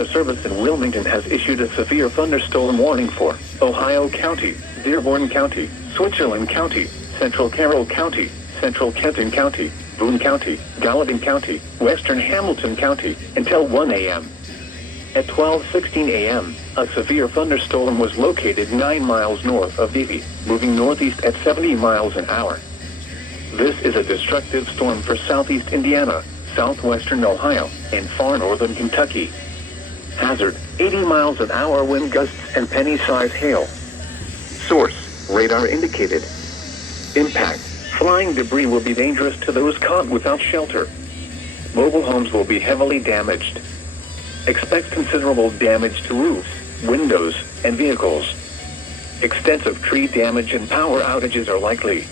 Weather Service in Wilmington has issued a severe thunderstorm warning for Ohio County, Dearborn County, SVRILN County, Central Carroll County, Central Kenton County, Boone County, Gallatin County, Western Hamilton County, until 1 a.m. At 12:16 a.m., a severe thunderstorm was located 9 miles north of Davie, moving northeast at 70 miles an hour. This is a destructive storm for southeast Indiana, southwestern Ohio, and far northern Kentucky. Hazard, 80 miles an hour wind gusts and penny-size hail. Source, radar indicated. Impact, flying debris will be dangerous to those caught without shelter. Mobile homes will be heavily damaged. Expect considerable damage to roofs, windows, and vehicles. Extensive tree damage and power outages are likely.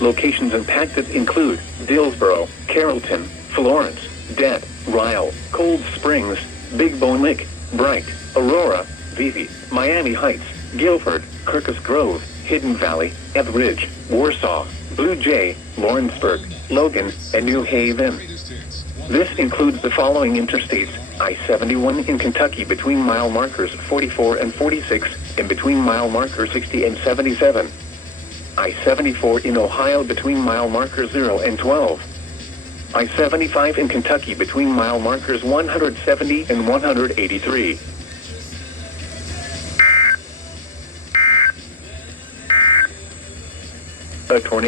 Locations impacted include Dillsboro, Carrollton, Florence, Det, Ryle, Cold Springs, Big Bone Lick, Bright, Aurora, Vevey, Miami Heights, Guilford, Kirkus Grove, Hidden Valley, Etheridge, Warsaw, Blue Jay, Lawrenceburg, Logan, and New Haven. This includes the following interstates: I-71 in Kentucky between mile markers 44 and 46, and between mile markers 60 and 77. I-74 in Ohio between mile markers 0 and 12. I-75 in Kentucky between mile markers 170 and 183. A tornado